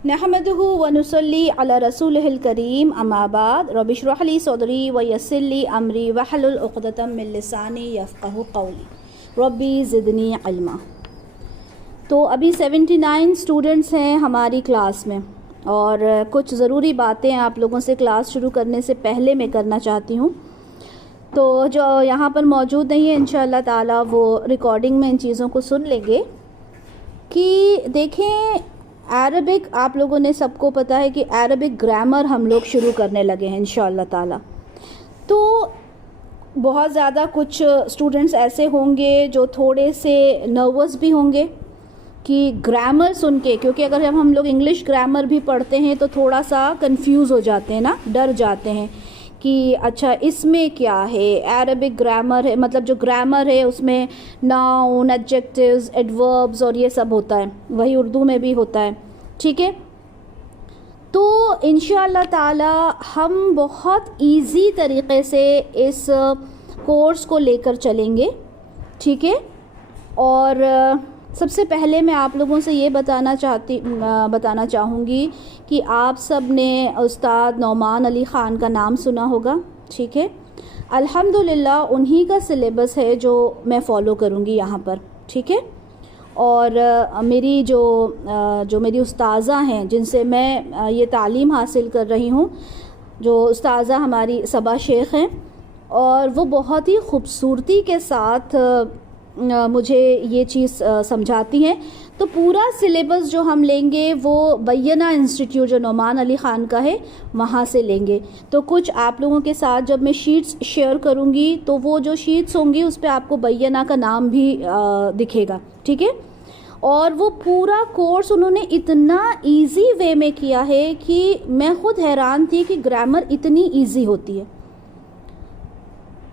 नहमदुहु व नुसल्ली अला रसूलिहिल करीम अम्मा बाद रब्बि इश्रह ली सदरी व यस्सिर ली अमरी वहलुल उक़दतम मिन लिसानी यफ़क़हू क़ौली रब्बी ज़िदनी इल्मा। तो अभी 79 स्टूडेंट्स हैं हमारी क्लास में और कुछ ज़रूरी बातें आप लोगों से क्लास शुरू करने से पहले मैं करना चाहती हूँ। तो जो यहाँ पर मौजूद नहीं है इंशाअल्लाह ताला वो रिकॉर्डिंग में इन चीज़ों को सुन लेंगे कि देखें अरबिक आप लोगों ने सबको पता है कि अरबिक ग्रामर हम लोग शुरू करने लगे हैं इंशाअल्लाह ताला। तो बहुत ज़्यादा कुछ स्टूडेंट्स ऐसे होंगे जो थोड़े से नर्वस भी होंगे कि ग्रामर सुन के, क्योंकि अगर हम लोग इंग्लिश ग्रामर भी पढ़ते हैं तो थोड़ा सा कंफ्यूज हो जाते हैं ना, डर जाते हैं कि अच्छा इसमें क्या है। अरबिक ग्रामर है मतलब जो ग्रामर है उसमें नाउन, एडजेक्टिव्स, एडवर्ब्स और ये सब होता है, वही उर्दू में भी होता है। ठीक है, तो इंशाअल्लाह ताला हम बहुत इजी तरीक़े से इस कोर्स को लेकर चलेंगे। ठीक है, और सबसे पहले मैं आप लोगों से ये बताना चाहूँगी कि आप सब ने उस्ताद नौमान अली ख़ान का नाम सुना होगा। ठीक है, अल्हम्दुलिल्लाह उन्हीं का सिलेबस है जो मैं फ़ॉलो करूँगी यहाँ पर। ठीक है, और मेरी जो मेरी उस्ताज़ा हैं जिनसे मैं ये तालीम हासिल कर रही हूँ, जो उस्ताज़ा हमारी सबा शेख हैं, और वो बहुत ही ख़ूबसूरती के साथ मुझे ये चीज़ समझाती हैं। तो पूरा सिलेबस जो हम लेंगे वो बैना इंस्टीट्यूट जो नौमान अली ख़ान का है वहाँ से लेंगे। तो कुछ आप लोगों के साथ जब मैं शीट्स शेयर करूँगी तो वो जो शीट्स होंगी उस पर आपको बैना का नाम भी दिखेगा। ठीक है, और वो पूरा कोर्स उन्होंने इतना इजी वे में किया है कि मैं ख़ुद हैरान थी कि ग्रामर इतनी इजी होती है,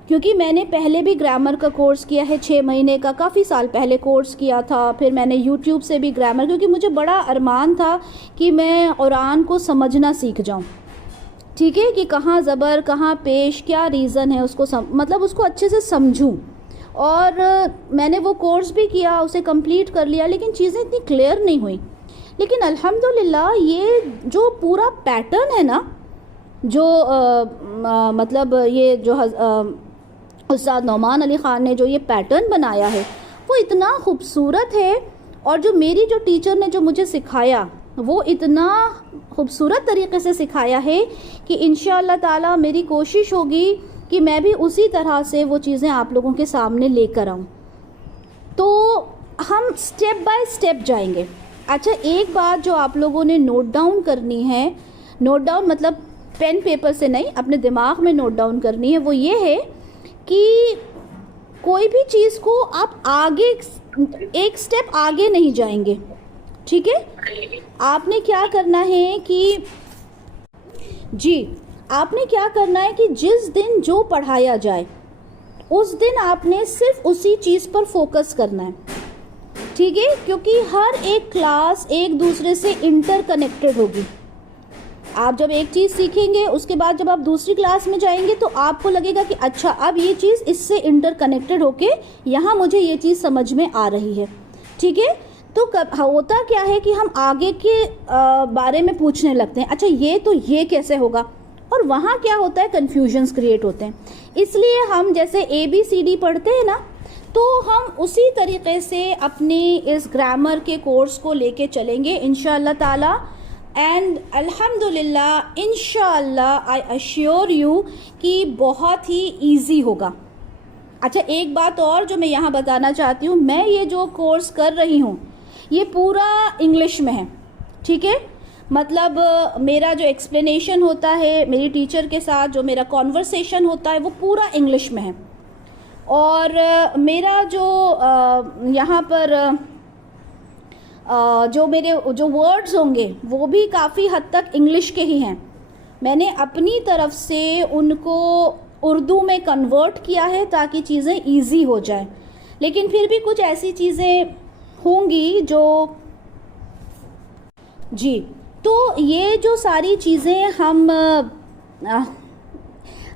क्योंकि मैंने पहले भी ग्रामर का कोर्स किया है 6 महीने का, काफ़ी साल पहले कोर्स किया था। फिर मैंने यूट्यूब से भी ग्रामर, क्योंकि मुझे बड़ा अरमान था कि मैं कुरान को समझना सीख जाऊं। ठीक है, कि कहाँ ज़बर कहाँ पेश, क्या रीज़न है उसको मतलब उसको अच्छे से समझूं। और मैंने वो कोर्स भी किया, उसे कंप्लीट कर लिया, लेकिन चीज़ें इतनी क्लियर नहीं हुई। लेकिन अल्हम्दुलिल्लाह ये जो पूरा पैटर्न है ना, जो मतलब ये जो उस्ताद नौमान अली ख़ान ने जो ये पैटर्न बनाया है वो इतना ख़ूबसूरत है, और जो मेरी जो टीचर ने जो मुझे सिखाया वो इतना ख़ूबसूरत तरीक़े से सिखाया है कि इंशाअल्लाह ताला मेरी कोशिश होगी कि मैं भी उसी तरह से वो चीज़ें आप लोगों के सामने लेकर आऊँ। तो हम स्टेप बाय स्टेप जाएंगे। अच्छा, एक बात जो आप लोगों ने नोट डाउन करनी है, नोट डाउन मतलब पेन पेपर से नहीं, अपने दिमाग में नोट डाउन करनी है, वो ये है कि कोई भी चीज़ को आप आगे एक स्टेप आगे नहीं जाएंगे। ठीक है, आपने क्या करना है कि आपने क्या करना है कि जिस दिन जो पढ़ाया जाए उस दिन आपने सिर्फ उसी चीज़ पर फोकस करना है। ठीक है, क्योंकि हर एक क्लास एक दूसरे से इंटरकनेक्टेड होगी। आप जब एक चीज़ सीखेंगे उसके बाद जब आप दूसरी क्लास में जाएंगे तो आपको लगेगा कि अच्छा अब ये चीज़ इससे इंटरकनेक्टेड होके यहाँ मुझे ये चीज़ समझ में आ रही है। ठीक है, तो होता क्या है कि हम आगे के बारे में पूछने लगते हैं, अच्छा ये तो ये कैसे होगा, और वहाँ क्या होता है, कन्फ्यूजन्स क्रिएट होते हैं। इसलिए हम जैसे ABCD पढ़ते हैं ना, तो हम उसी तरीक़े से अपनी इस ग्रामर के कोर्स को लेके चलेंगे इंशाअल्लाह ताला। एंड अल्हम्दुलिल्लाह इंशाअल्लाह आई अश्योर यू कि बहुत ही इजी होगा। अच्छा, एक बात और जो मैं यहाँ बताना चाहती हूँ, मैं ये जो कोर्स कर रही हूँ ये पूरा इंग्लिश में है। ठीक है, मतलब मेरा जो एक्सप्लेनेशन होता है मेरी टीचर के साथ, जो मेरा कॉन्वर्सेशन होता है वो पूरा इंग्लिश में है, और मेरा जो यहाँ पर जो मेरे जो वर्ड्स होंगे वो भी काफ़ी हद तक इंग्लिश के ही हैं। मैंने अपनी तरफ से उनको उर्दू में कन्वर्ट किया है ताकि चीज़ें इजी हो जाए, लेकिन फिर भी कुछ ऐसी चीज़ें होंगी जो तो ये जो सारी चीज़ें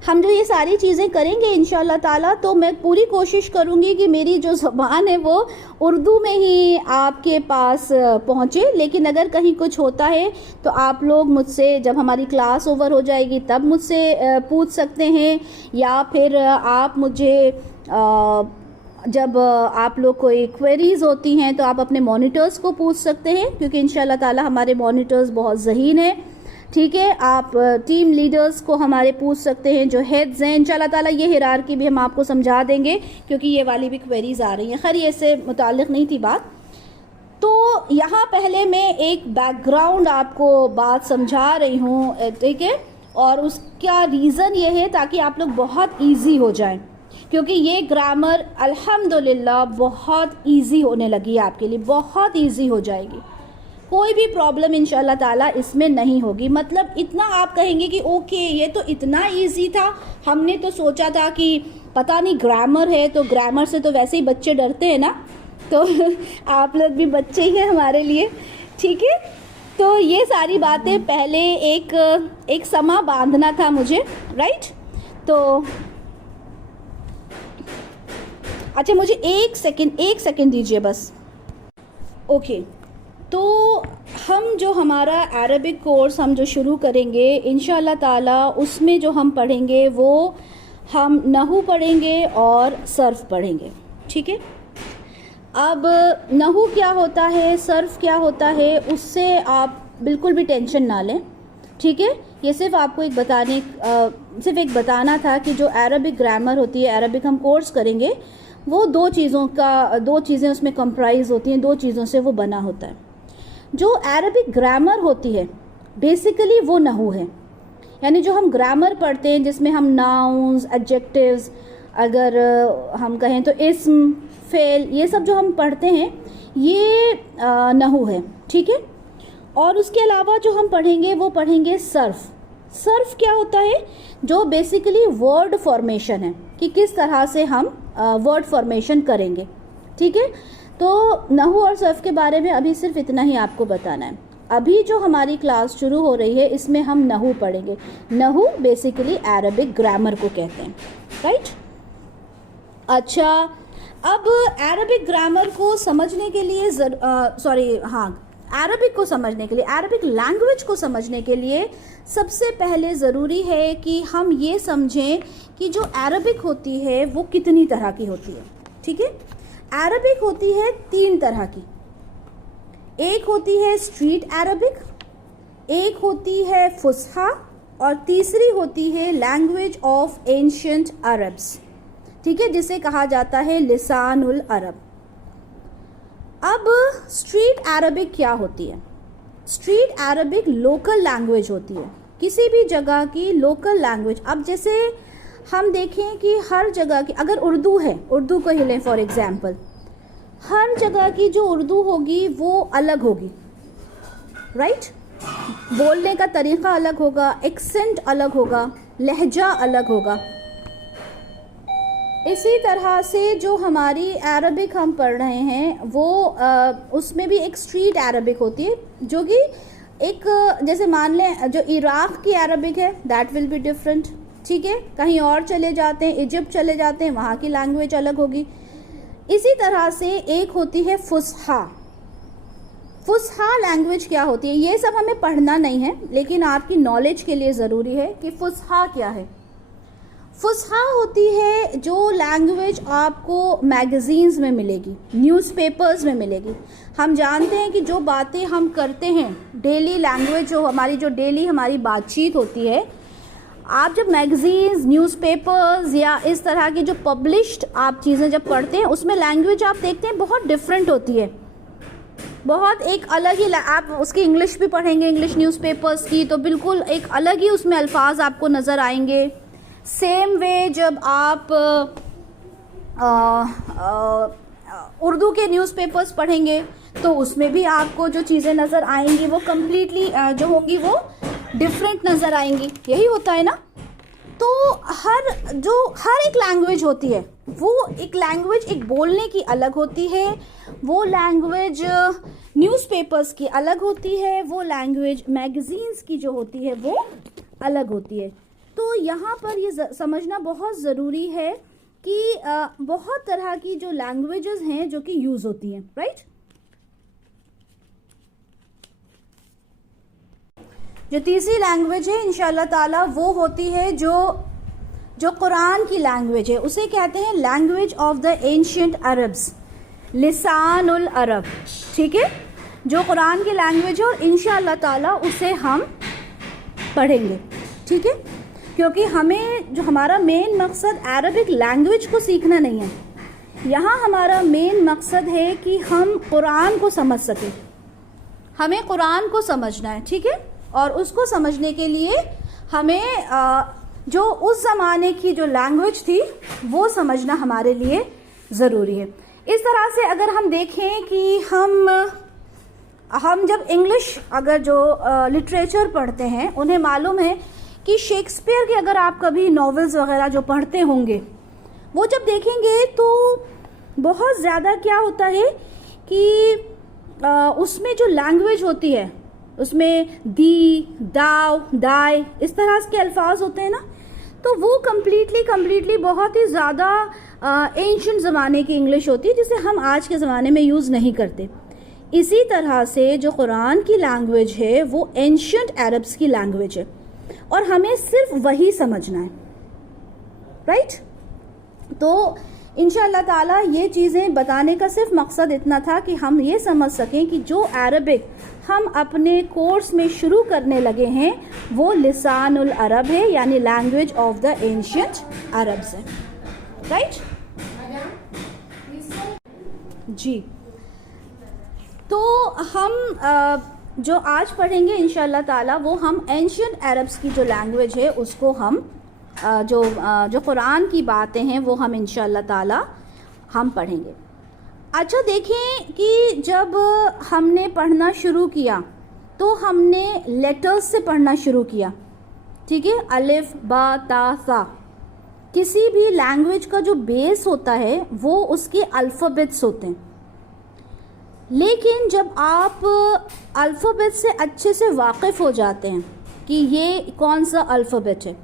हम जो ये सारी चीज़ें करेंगे इंशाल्लाह ताला, तो मैं पूरी कोशिश करूँगी कि मेरी जो ज़बान है वो उर्दू में ही आपके पास पहुँचे। लेकिन अगर कहीं कुछ होता है तो आप लोग मुझसे जब हमारी क्लास ओवर हो जाएगी तब मुझसे पूछ सकते हैं, या फिर आप मुझे जब आप लोग कोई क्वेरीज़ होती हैं तो आप अपने मॉनिटर्स को पूछ सकते हैं, क्योंकि इंशाल्लाह ताला हमारे मॉनिटर्स बहुत ज़हीन हैं। ठीक है, आप टीम लीडर्स को हमारे पूछ सकते हैं, जो हेड्स हैं। इंशाल्लाह ताला ये हिरार्की भी हम आपको समझा देंगे, क्योंकि ये वाली भी क्वेरीज़ आ रही हैं। खैर, ये इससे मुताल्लिक़ नहीं थी बात। तो यहाँ पहले मैं एक बैकग्राउंड आपको बात समझा रही हूँ, ठीक है, और उसका रीज़न ये है ताकि आप लोग बहुत ईजी हो जाएं, क्योंकि ये ग्रामर अल्हम्दुलिल्लाह बहुत ईजी होने लगी है आपके लिए, बहुत ईजी हो जाएगी। कोई भी प्रॉब्लम इंशाल्लाह ताला इसमें नहीं होगी। मतलब इतना आप कहेंगे कि ओके ये तो इतना ईजी था, हमने तो सोचा था कि पता नहीं ग्रामर है, तो ग्रामर से तो वैसे ही बच्चे डरते हैं ना, तो आप लोग भी बच्चे ही हैं हमारे लिए। ठीक है, तो ये सारी बातें पहले एक समा बांधना था मुझे, राइट। तो अच्छा, मुझे एक सेकंड दीजिए बस। ओके, तो हम जो हमारा अरबिक कोर्स हम जो शुरू करेंगे इंशाल्लाह ताला, उसमें जो हम पढ़ेंगे वो हम नहू पढ़ेंगे और सर्फ पढ़ेंगे। ठीक है, अब नहू क्या होता है, सर्फ क्या होता है, उससे आप बिल्कुल भी टेंशन ना लें। ठीक है, ये सिर्फ आपको सिर्फ एक बताना था कि जो अरबिक ग्रामर होती है, अरबिक हम कोर्स करेंगे, वो दो चीज़ें उसमें कंप्राइज होती हैं, दो चीज़ों से वो बना होता है। जो अरबिक ग्रामर होती है बेसिकली वो नहू है, यानी जो हम ग्रामर पढ़ते हैं जिसमें हम नाउन्स, एडजेक्टिव्स, अगर हम कहें तो इस्म, फेल, ये सब जो हम पढ़ते हैं ये नहू है। ठीक है, और उसके अलावा जो हम पढ़ेंगे वो पढ़ेंगे सर्फ। सर्फ क्या होता है, जो बेसिकली वर्ड फॉर्मेशन है, कि किस तरह से हम वर्ड फॉर्मेशन करेंगे। ठीक है, तो नहू और सर्फ के बारे में अभी सिर्फ इतना ही आपको बताना है। अभी जो हमारी क्लास शुरू हो रही है इसमें हम नहू पढ़ेंगे। नहू बेसिकली अरबिक ग्रामर को कहते हैं, राइट। अच्छा, अब अरबिक ग्रामर को समझने के लिए अरबिक को समझने के लिए, अरबिक लैंग्वेज को समझने के लिए सबसे पहले ज़रूरी है कि हम ये समझें कि जो अरबिक होती है वो कितनी तरह की होती है। ठीक है, अरबिक होती है 3 तरह की। एक होती है स्ट्रीट अरबिक, एक होती है फुसहा, और तीसरी होती है लैंग्वेज ऑफ एंशिएंट अरब्स। ठीक है, जिसे कहा जाता है लिसानुल अरब। अब स्ट्रीट अरबिक क्या होती है? स्ट्रीट अरबिक लोकल लैंग्वेज होती है, किसी भी जगह की लोकल लैंग्वेज। अब जैसे हम देखें कि हर जगह की, अगर उर्दू है, उर्दू को ही लें फॉर एग्जांपल, हर जगह की जो उर्दू होगी वो अलग होगी, राइट। बोलने का तरीक़ा अलग होगा, एक्सेंट अलग होगा, लहजा अलग होगा। इसी तरह से जो हमारी अरबिक हम पढ़ रहे हैं वो उसमें भी एक स्ट्रीट अरबिक होती है, जो कि एक, जैसे मान लें जो इराक़ की अरबिक है दैट विल बी डिफरेंट। ठीक है, कहीं और चले जाते हैं, इजिप्ट चले जाते हैं, वहाँ की लैंग्वेज अलग होगी। इसी तरह से एक होती है फुसहा। फुसहा लैंग्वेज क्या होती है, ये सब हमें पढ़ना नहीं है, लेकिन आपकी नॉलेज के लिए ज़रूरी है कि फुसहा क्या है। फुसहा होती है जो लैंग्वेज आपको मैगज़ीन्स में मिलेगी, न्यूज़पेपर्स में मिलेगी। हम जानते हैं कि जो बातें हम करते हैं, डेली लैंग्वेज जो डेली हमारी बातचीत होती है, आप जब मैगज़ीन्स, न्यूज़पेपर्स या इस तरह की जो पब्लिश्ड आप चीज़ें जब पढ़ते हैं, उसमें लैंग्वेज आप देखते हैं बहुत डिफरेंट होती है, बहुत एक अलग ही। आप उसकी इंग्लिश भी पढ़ेंगे, इंग्लिश न्यूज़पेपर्स की, तो बिल्कुल एक अलग ही उसमें अल्फाज आपको नज़र आएंगे। सेम वे जब आप उर्दू के न्यूज़पेपर्स पढ़ेंगे तो उसमें भी आपको जो चीज़ें नज़र आएंगी वो कम्प्लीटली जो होंगी वो डिफरेंट नज़र आएंगी। यही होता है ना। तो हर एक लैंग्वेज होती है, वो एक लैंग्वेज एक बोलने की अलग होती है, वो लैंग्वेज न्यूज़पेपर्स की अलग होती है, वो लैंग्वेज मैगज़ीन्स की जो होती है वो अलग होती है। तो यहाँ पर ये समझना बहुत ज़रूरी है कि बहुत तरह की जो लैंग्वेजेस हैं जो कि यूज़ होती हैं, राइट। जो तीसरी लैंग्वेज है इंशाअल्लाह ताला वो होती है जो कुरान की लैंग्वेज है, उसे कहते हैं language of the ancient Arabs, लिसानुल अरब, ठीक है। जो कुरान की लैंग्वेज है और इंशाअल्लाह ताला उसे हम पढ़ेंगे, ठीक है। क्योंकि हमें जो हमारा मेन मकसद अरबिक लैंग्वेज को सीखना नहीं है, यहाँ हमारा मेन मकसद है कि हम कुरान को समझ सकें, हमें कुरान को समझना है, ठीक है। और उसको समझने के लिए हमें जो उस ज़माने की जो लैंग्वेज थी वो समझना हमारे लिए ज़रूरी है। इस तरह से अगर हम देखें कि हम जब इंग्लिश अगर जो लिटरेचर पढ़ते हैं, उन्हें मालूम है कि शेक्सपियर के अगर आप कभी नॉवेल्स वगैरह जो पढ़ते होंगे, वो जब देखेंगे तो बहुत ज़्यादा क्या होता है कि उसमें जो लैंग्वेज होती है उसमें दी, दाव, दाई, इस तरह के अल्फाज होते हैं ना, तो वो कम्प्लीटली बहुत ही ज़्यादा एंशिएंट ज़माने की इंग्लिश होती है जिसे हम आज के ज़माने में यूज़ नहीं करते। इसी तरह से जो कुरान की लैंग्वेज है वो एंशिएंट अरब्स की लैंग्वेज है और हमें सिर्फ वही समझना है, राइट। तो इंशाअल्लाह ताला ये चीज़ें बताने का सिर्फ मकसद इतना था कि हम ये समझ सकें कि जो अरबिक हम अपने कोर्स में शुरू करने लगे हैं वो लिसानुल अरब है, यानी language of the ancient Arabs है, राइट जी। तो हम जो आज पढ़ेंगे इंशाअल्लाह ताला वो हम एंशिएंट अरब्स की जो लैंग्वेज है उसको हम जो कुरान की बातें हैं वो हम इंशाअल्लाह ताला हम पढ़ेंगे। अच्छा देखें कि जब हमने पढ़ना शुरू किया तो हमने लेटर्स से पढ़ना शुरू किया, ठीक है, अलिफ बा ता सा। किसी भी लैंग्वेज का जो बेस होता है वो उसके अल्फ़ाबेट्स होते हैं, लेकिन जब आप अल्फ़ाबेट से अच्छे से वाकिफ़ हो जाते हैं कि ये कौन सा अल्फ़ाबेट है,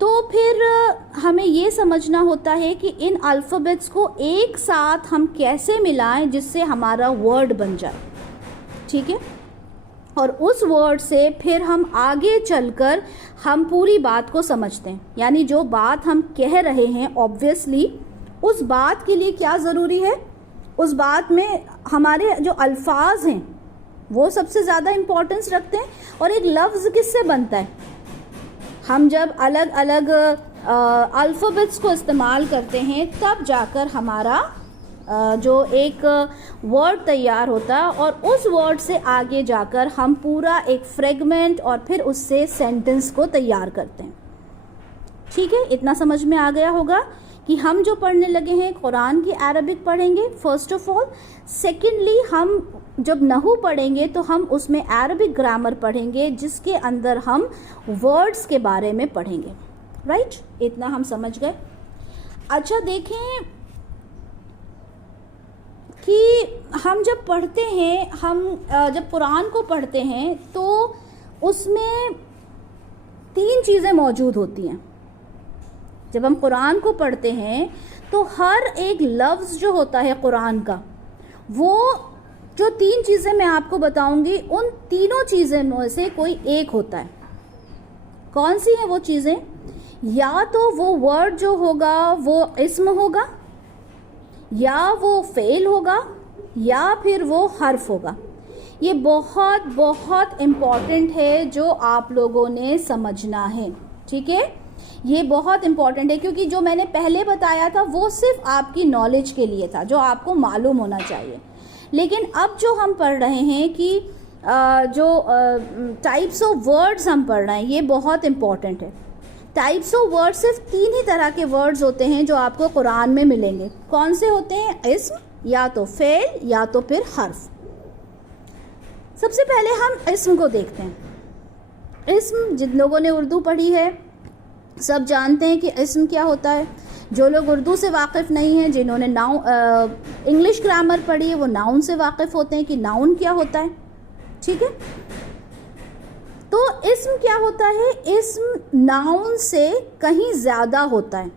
तो फिर हमें ये समझना होता है कि इन अल्फ़ाबेट्स को एक साथ हम कैसे मिलाएं जिससे हमारा वर्ड बन जाए, ठीक है। और उस वर्ड से फिर हम आगे चलकर हम पूरी बात को समझते हैं, यानी जो बात हम कह रहे हैं ऑब्वियसली उस बात के लिए क्या ज़रूरी है, उस बात में हमारे जो अल्फाज हैं वो सबसे ज़्यादा इम्पोर्टेंस रखते हैं। और एक लफ्ज़ किससे बनता है, हम जब अलग अलग अल्फ़ाबेट्स को इस्तेमाल करते हैं तब जाकर हमारा जो एक वर्ड तैयार होता है और उस वर्ड से आगे जाकर हम पूरा एक फ्रेगमेंट और फिर उससे सेंटेंस को तैयार करते हैं, ठीक है। इतना समझ में आ गया होगा कि हम जो पढ़ने लगे हैं कुरान की अरबिक पढ़ेंगे फर्स्ट ऑफ ऑल। सेकेंडली हम जब नहू पढ़ेंगे तो हम उसमें अरबिक ग्रामर पढ़ेंगे जिसके अंदर हम वर्ड्स के बारे में पढ़ेंगे, राइट। इतना हम समझ गए। अच्छा देखें कि हम जब पढ़ते हैं, हम जब कुरान को पढ़ते हैं तो उसमें 3 चीज़ें मौजूद होती हैं। जब हम कुरान को पढ़ते हैं तो हर एक लफ्ज़ जो होता है कुरान का, वो जो 3 चीज़ें मैं आपको बताऊंगी उन तीनों चीज़ें में से कोई एक होता है। कौन सी है वो चीज़ें? या तो वो वर्ड जो होगा वो इस्म होगा, या वो फ़ेल होगा, या फिर वो हर्फ होगा। ये बहुत बहुत इम्पॉर्टेंट है जो आप लोगों ने समझना है, ठीक है। ये बहुत इम्पॉर्टेंट है क्योंकि जो मैंने पहले बताया था वो सिर्फ आपकी नॉलेज के लिए था, जो आपको मालूम होना चाहिए। लेकिन अब जो हम पढ़ रहे हैं कि जो टाइप्स ऑफ वर्ड्स हम पढ़ रहे हैं ये बहुत इम्पॉर्टेंट है। टाइप्स ऑफ वर्ड्स सिर्फ 3 ही तरह के वर्ड्स होते हैं जो आपको कुरान में मिलेंगे। कौन से होते हैं? इस्म, या तो फ़ेल, या तो फिर हर्फ। सबसे पहले हम इस्म को देखते हैं। इस्म, जिन लोगों ने उर्दू पढ़ी है सब जानते हैं कि इस्म क्या होता है। जो लोग उर्दू से वाकिफ़ नहीं हैं, जिन्होंने इंग्लिश ग्रामर पढ़ी है, वो नाउन से वाकिफ़ होते हैं कि नाउन क्या होता है, ठीक है। तो इस्म क्या होता है? इस्म नाउन से कहीं ज़्यादा होता है,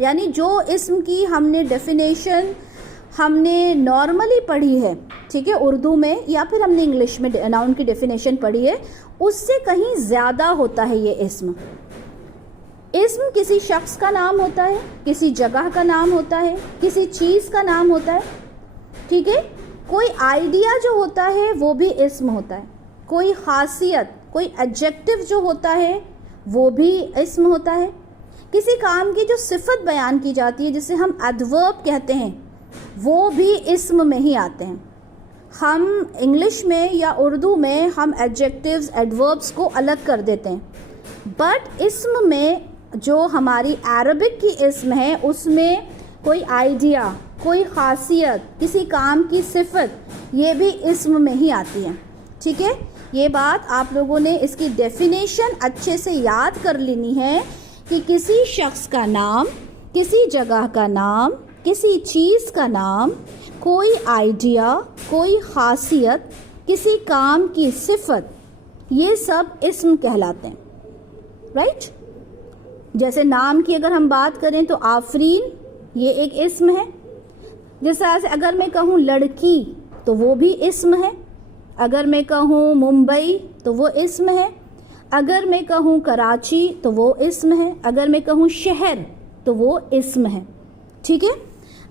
यानी जो इस्म की हमने डेफिनेशन हमने नॉर्मली पढ़ी है, ठीक है, उर्दू में या फिर हमने इंग्लिश में नाउन की डेफिनेशन पढ़ी है, उससे कहीं ज़्यादा होता है ये इस्म। इस्म किसी शख्स का नाम होता है, किसी जगह का नाम होता है, किसी चीज़ का नाम होता है, ठीक है। कोई आइडिया जो होता है वो भी इस्म होता है, कोई खासियत, कोई एडजेक्टिव जो होता है वो भी इस्म होता है। किसी काम की जो सिफत बयान की जाती है जिसे हम एडवर्ब कहते हैं, वो भी इस्म में ही आते हैं। हम इंग्लिश में या उर्दू में हम एडजेक्टिव्स, एडवर्ब्स को अलग कर देते हैं, बट इस्म में जो हमारी अरबिक की इस्म है उसमें कोई आइडिया, कोई खासियत, किसी काम की सिफत, ये भी इस्म में ही आती है, ठीक है। ये बात आप लोगों ने इसकी डेफिनेशन अच्छे से याद कर लेनी है कि किसी शख्स का नाम, किसी जगह का नाम, किसी चीज़ का नाम, कोई आइडिया, कोई खासियत, किसी काम की सिफत, ये सब इस्म कहलाते हैं, राइट। जैसे नाम की अगर हम बात करें तो आफरीन, ये एक इस्म है। जैसे अगर मैं कहूँ लड़की तो वो भी इस्म है। अगर मैं कहूँ मुंबई तो वो इस्म है। अगर मैं कहूँ कराची तो वो इस्म है। अगर मैं कहूँ शहर तो वो इस्म है, ठीक है।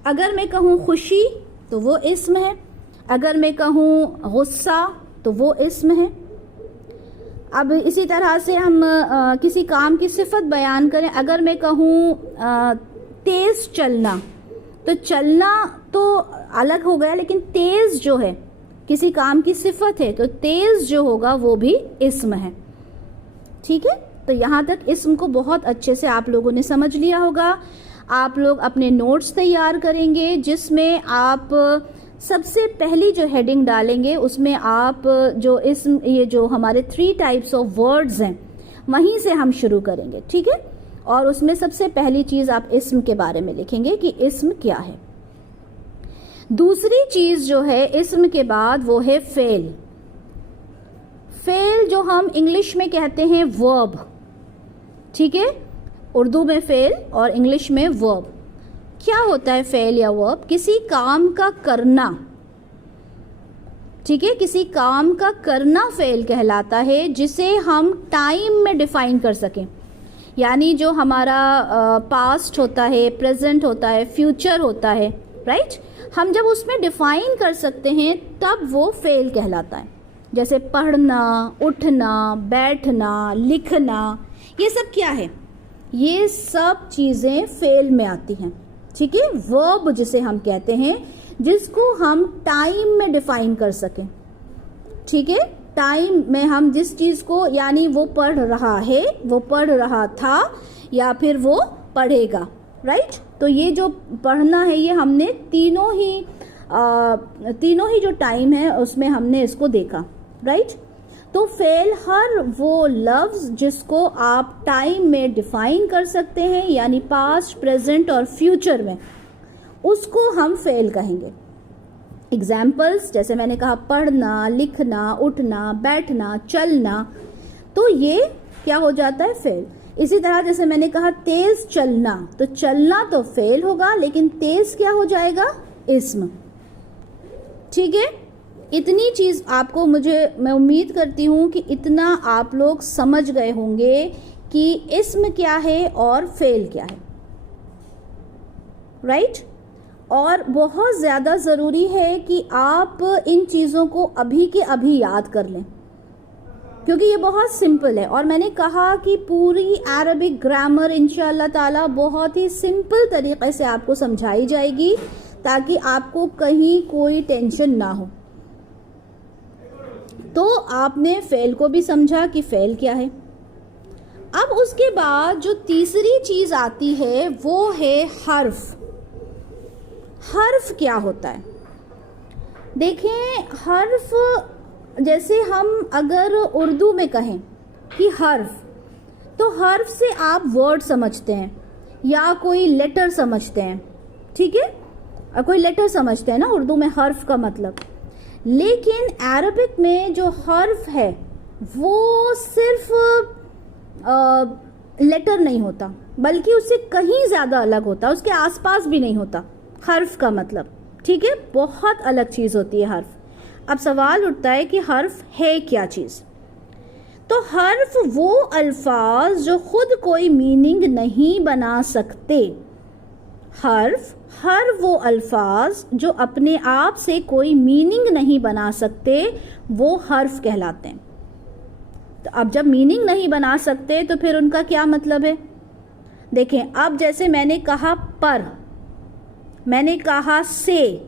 अगर मैं कहूँ खुशी तो वो इस्म है। अगर मैं कहूँ गुस्सा तो वो इस्म है। अब इसी तरह से हम किसी काम की सिफत बयान करें। अगर मैं कहूँ तेज़ चलना, तो चलना तो अलग हो गया, लेकिन तेज़ जो है किसी काम की सिफत है, तो तेज़ जो होगा वो भी इस्म है, ठीक है। तो यहाँ तक इस्म को बहुत अच्छे से आप लोगों ने समझ लिया होगा। आप लोग अपने नोट्स तैयार करेंगे जिसमें आप सबसे पहली जो हेडिंग डालेंगे उसमें आप जो इस्म, ये जो हमारे 3 टाइप्स ऑफ वर्ड्स हैं वहीं से हम शुरू करेंगे, ठीक है। और उसमें सबसे पहली चीज़ आप इस्म के बारे में लिखेंगे कि इस्म क्या है। दूसरी चीज़ जो है इस्म के बाद वो है फेल। फेल जो हम इंग्लिश में कहते हैं वर्ब, ठीक है। उर्दू में फेल और इंग्लिश में वर्ब। क्या होता है फेल या वर्ब? किसी काम का करना, ठीक है, किसी काम का करना फेल कहलाता है, जिसे हम टाइम में डिफाइन कर सकें। यानी जो हमारा पास्ट होता है, प्रेजेंट होता है, फ्यूचर होता है, राइट, हम जब उसमें डिफाइन कर सकते हैं तब वो फेल कहलाता है। जैसे पढ़ना, उठना, बैठना, लिखना, ये सब क्या है? ये सब चीज़ें फेल में आती हैं, ठीक है। वर्ब जिसे हम कहते हैं, जिसको हम टाइम में डिफाइन कर सकें, ठीक है। टाइम में हम जिस चीज़ को, यानी वो पढ़ रहा है, वो पढ़ रहा था, या फिर वो पढ़ेगा, राइट। तो ये जो पढ़ना है ये हमने तीनों ही जो टाइम है उसमें हमने इसको देखा, राइट। तो फेल हर वो लफ्ज़ जिसको आप टाइम में डिफाइन कर सकते हैं, यानी पास्ट, प्रेजेंट और फ्यूचर में, उसको हम फेल कहेंगे। एग्जाम्पल्स जैसे मैंने कहा पढ़ना, लिखना, उठना, बैठना, चलना, तो ये क्या हो जाता है? फेल। इसी तरह जैसे मैंने कहा तेज़ चलना, तो चलना तो फेल होगा, लेकिन तेज़ क्या हो जाएगा? इस्म, ठीक है। इतनी चीज़ आपको मैं उम्मीद करती हूँ कि इतना आप लोग समझ गए होंगे कि इस्म क्या है और फेल क्या है, राइट। और बहुत ज़्यादा ज़रूरी है कि आप इन चीज़ों को अभी के अभी याद कर लें, क्योंकि ये बहुत सिंपल है। और मैंने कहा कि पूरी अरबिक ग्रामर इंशाअल्लाह ताला बहुत ही सिंपल तरीक़े से आपको समझाई जाएगी, ताकि आपको कहीं कोई टेंशन ना हो। तो आपने फ़ेल को भी समझा कि फ़ेल क्या है। अब उसके बाद जो तीसरी चीज़ आती है वो है हर्फ। हर्फ क्या होता है? देखें, हर्फ जैसे हम अगर उर्दू में कहें कि हर्फ, तो हर्फ से आप वर्ड समझते हैं या कोई लेटर समझते हैं, ठीक है, और कोई लेटर समझते हैं ना उर्दू में हर्फ का मतलब। लेकिन अरबिक में जो हर्फ है वो सिर्फ लेटर नहीं होता, बल्कि उससे कहीं ज़्यादा अलग होता, उसके आसपास भी नहीं होता हर्फ का मतलब। ठीक है, बहुत अलग चीज़ होती है हर्फ। अब सवाल उठता है कि हर्फ है क्या चीज़। तो हर्फ वो अल्फाज जो खुद कोई मीनिंग नहीं बना सकते। हर वो अल्फाज जो अपने आप से कोई मीनिंग नहीं बना सकते, वो हर्फ कहलाते हैं। तो अब जब मीनिंग नहीं बना सकते तो फिर उनका क्या मतलब है? देखें, अब जैसे मैंने कहा पर, मैंने कहा से,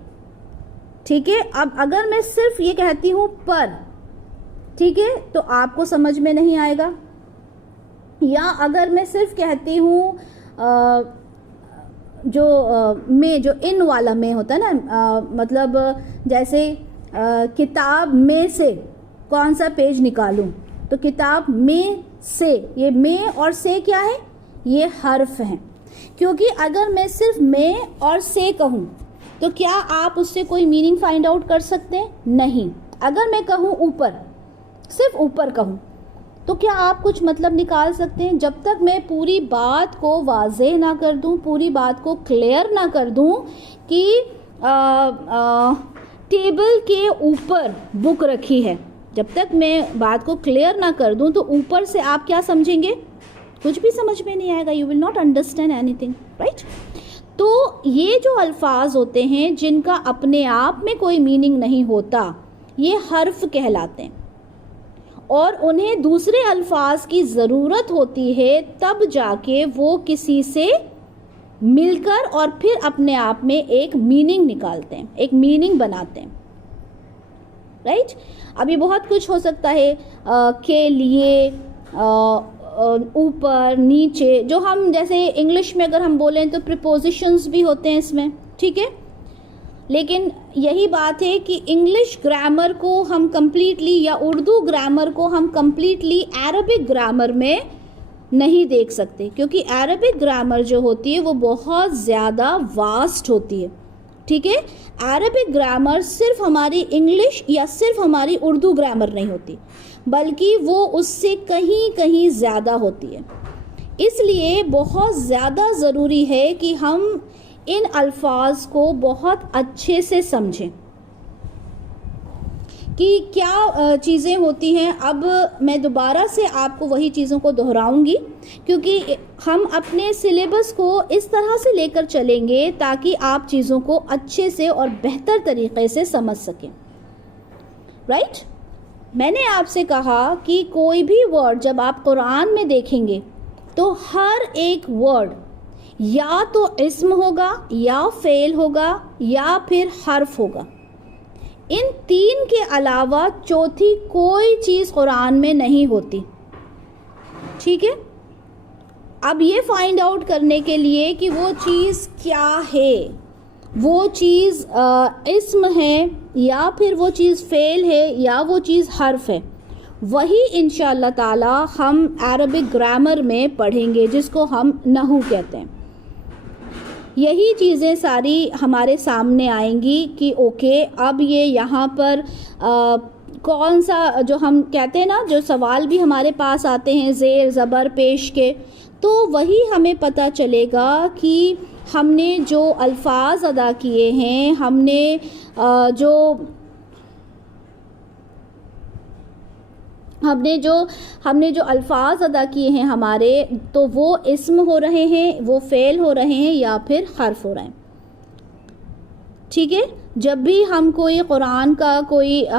ठीक है। अब अगर मैं सिर्फ ये कहती हूँ पर, ठीक है, तो आपको समझ में नहीं आएगा। या अगर मैं सिर्फ कहती हूँ में, जो इन वाला में होता है ना, मतलब जैसे किताब में से कौन सा पेज निकालूं, तो किताब में से, ये में और से क्या है? ये हर्फ हैं। क्योंकि अगर मैं सिर्फ में और से कहूं तो क्या आप उससे कोई मीनिंग फाइंड आउट कर सकते हैं? नहीं। अगर मैं कहूं ऊपर, सिर्फ ऊपर कहूं, तो क्या आप कुछ मतलब निकाल सकते हैं? जब तक मैं पूरी बात को वाज़ेह ना कर दूं, पूरी बात को क्लियर ना कर दूं कि टेबल के ऊपर बुक रखी है, जब तक मैं बात को क्लियर ना कर दूं तो ऊपर से आप क्या समझेंगे? कुछ भी समझ में नहीं आएगा। You will not understand anything, right? तो ये जो अल्फाज होते हैं जिनका अपने आप में कोई मीनिंग नहीं होता, ये हर्फ कहलाते हैं। और उन्हें दूसरे अल्फाज की ज़रूरत होती है, तब जाके वो किसी से मिलकर और फिर अपने आप में एक मीनिंग निकालते हैं, एक मीनिंग बनाते हैं, राइट? अभी बहुत कुछ हो सकता है के लिए, ऊपर, नीचे, जो हम जैसे इंग्लिश में अगर हम बोलें तो प्रीपोजिशंस भी होते हैं इसमें, ठीक है। लेकिन यही बात है कि इंग्लिश ग्रामर को हम कम्प्लीटली, या उर्दू ग्रामर को हम कम्प्लीटली अरबिक ग्रामर में नहीं देख सकते, क्योंकि अरबिक ग्रामर जो होती है वो बहुत ज़्यादा वास्ट होती है, ठीक है। अरबिक ग्रामर सिर्फ हमारी इंग्लिश या सिर्फ हमारी उर्दू ग्रामर नहीं होती, बल्कि वो उससे कहीं कहीं ज़्यादा होती है। इसलिए बहुत ज़्यादा ज़रूरी है कि हम इन अल्फाज को बहुत अच्छे से समझें कि क्या चीज़ें होती हैं। अब मैं दोबारा से आपको वही चीज़ों को दोहराऊंगी, क्योंकि हम अपने सिलेबस को इस तरह से लेकर चलेंगे ताकि आप चीज़ों को अच्छे से और बेहतर तरीक़े से समझ सकें, राइट? मैंने आपसे कहा कि कोई भी वर्ड जब आप कुरान में देखेंगे तो हर एक वर्ड या तो इस्म होगा, या फ़ेल होगा, या फिर हर्फ होगा। इन तीन के अलावा चौथी कोई चीज़ कुरान में नहीं होती, ठीक है। अब ये फाइंड आउट करने के लिए कि वो चीज़ क्या है, वो चीज़ इस्म है, या फिर वो चीज़ फ़ेल है, या वो चीज़ हर्फ है, वही इंशाअल्लाह ताला हम अरबिक ग्रामर में पढ़ेंगे, जिसको हम नहू कहते हैं। यही चीज़ें सारी हमारे सामने आएंगी कि ओके, अब ये यहाँ पर कौन सा, जो हम कहते हैं ना, जो सवाल भी हमारे पास आते हैं ज़ेर ज़बर पेश के, तो वही हमें पता चलेगा कि हमने जो अल्फाज अदा किए हैं, हमने जो अल्फाज अदा किए हैं हमारे, तो वो इस्म हो रहे हैं, वो फ़ेल हो रहे हैं, या फिर हर्फ हो रहे हैं, ठीक है। जब भी हम कोई कुरान का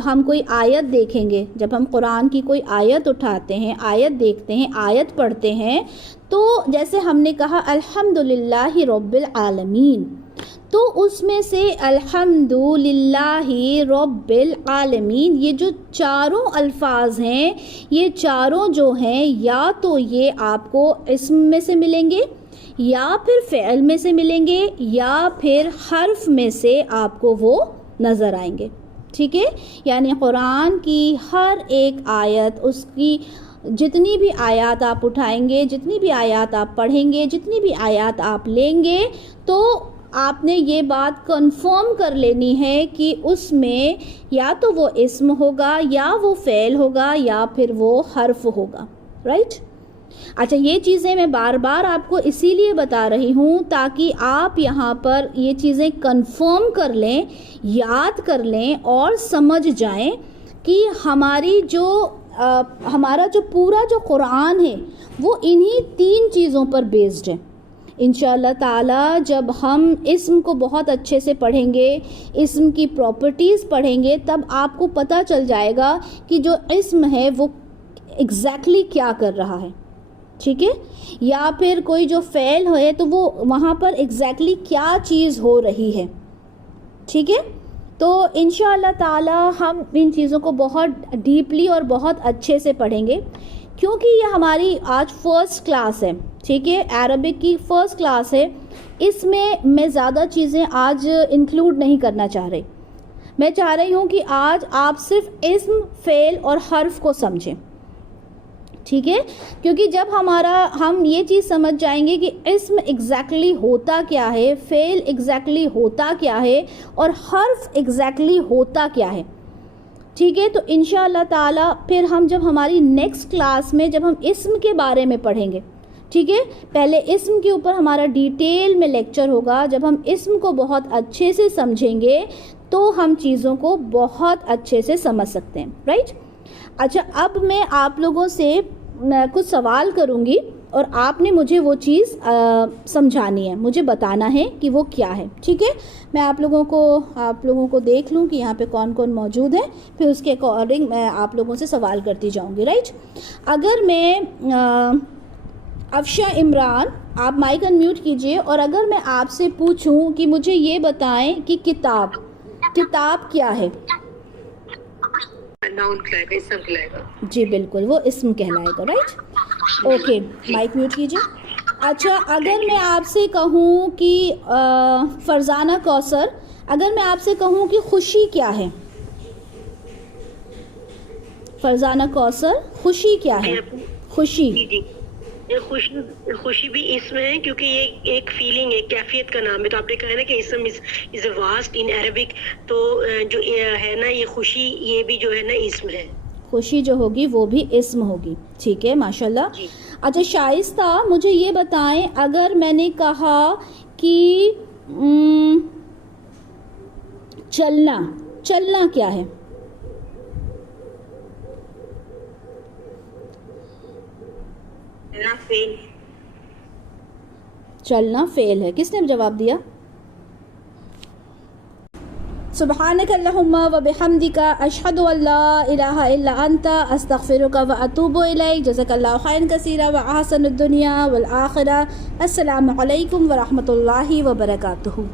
हम कोई आयत देखेंगे, जब हम कुरान की कोई आयत उठाते हैं, आयत देखते हैं, आयत पढ़ते हैं, तो जैसे हमने कहा अल्हम्दुलिल्लाहि रब्बिल आलमीन, तो उसमें से अल्हम्दुलिल्लाहि रब्बिल आलमीन, ये जो चारों अल्फाज हैं, ये चारों जो हैं, या तो ये आपको इस्म में से मिलेंगे, या फिर फ़ेल में से मिलेंगे, या फिर हर्फ में से आपको वो नज़र आएंगे, ठीक है। यानी कुरान की हर एक आयत, उसकी जितनी भी आयत आप उठाएंगे, जितनी भी आयत आप पढ़ेंगे, जितनी भी आयत आप लेंगे, तो आपने ये बात कंफर्म कर लेनी है कि उसमें या तो वो इस्म होगा या वो फ़ेल होगा या फिर वो हर्फ होगा, राइट। अच्छा, ये चीज़ें मैं बार बार आपको इसीलिए बता रही हूँ ताकि आप यहाँ पर ये चीज़ें कंफर्म कर लें, याद कर लें और समझ जाएं कि हमारा जो पूरा जो कुरान है वो इन्हीं 3 चीज़ों पर बेस्ड है। इंशाअल्लाह ताला जब हम इस्म को बहुत अच्छे से पढ़ेंगे, इस्म की प्रॉपर्टीज़ पढ़ेंगे, तब आपको पता चल जाएगा कि जो इस्म है वो एग्जैक्टली क्या कर रहा है, ठीक है। या फिर कोई जो फ़ेल है तो वो वहाँ पर एग्जैक्टली क्या चीज़ हो रही है, ठीक है। तो इंशाअल्लाह ताला हम इन चीज़ों को बहुत डीपली और बहुत अच्छे से पढ़ेंगे, क्योंकि ये हमारी आज फर्स्ट क्लास है, ठीक है। अरबिक की फ़र्स्ट क्लास है, इसमें मैं ज़्यादा चीज़ें आज इंक्लूड नहीं करना चाह रही। मैं चाह रही हूँ कि आज आप सिर्फ इस्म, फ़ेल और हर्फ को समझें, ठीक है। क्योंकि जब हम ये चीज़ समझ जाएंगे कि इस्म एग्जैक्टली होता क्या है, फ़ेल एग्जैक्टली होता क्या है और हर्फ एग्जैक्टली होता क्या है, ठीक है। तो इंशाअल्लाह ताला फिर हम जब हमारी नेक्स्ट क्लास में जब हम इस्म के बारे में पढ़ेंगे, ठीक है, पहले इस्म के ऊपर हमारा डिटेल में लेक्चर होगा। जब हम इस्म को बहुत अच्छे से समझेंगे तो हम चीज़ों को बहुत अच्छे से समझ सकते हैं, राइट। अच्छा, अब मैं आप लोगों से कुछ सवाल करूंगी और आपने मुझे वो चीज़ समझानी है, मुझे बताना है कि वो क्या है, ठीक है। मैं आप लोगों को देख लूँ कि यहाँ पे कौन कौन मौजूद है, फिर उसके अकॉर्डिंग मैं आप लोगों से सवाल करती जाऊँगी, राइट। अगर मैं अफशा इमरान, आप माइक अनम्यूट कीजिए, और अगर मैं आपसे पूछूं कि मुझे ये बताएं कि किताब क्या है? नाउन कहलाएगा, इस्म कहलाएगा। जी बिल्कुल, वो इस्म कहलाएगा, राइट। ओके, माइक म्यूट कीजिए। अच्छा, अगर मैं आपसे कहूँ कि फरजाना कौसर, अगर मैं आपसे कहूँ कि खुशी क्या है? फरजाना कौसर, खुशी क्या है? खुशी, खुशी भी इस्म है, क्योंकि ये एक फीलिंग है, कैफियत का नाम है। तो आपने कहा ना कि इस्म इज वास्ट इन अरबिक, तो जो है ना ये खुशी, ये भी जो है ना इस्म है। खुशी जो होगी वो भी इस्म होगी, ठीक है, माशाल्लाह। अच्छा शाइस्ता, मुझे ये बताएं, अगर मैंने कहा कि चलना क्या है? फेल। चलना फेल है। किसने जवाब दिया? सुब्हानक अल्लाहुम्मा व बिहम्दिका अशहदु अल्ला इलाहा इल्ला अंता अस्तगफिरुका व अतूबु इलैक। जज़ाकल्लाहु खैरन कसीरा व अहसनुद दुनिया वल आखिरा। अस्सलामु अलैकुम व रहमतुल्लाहि व बरकातुहू।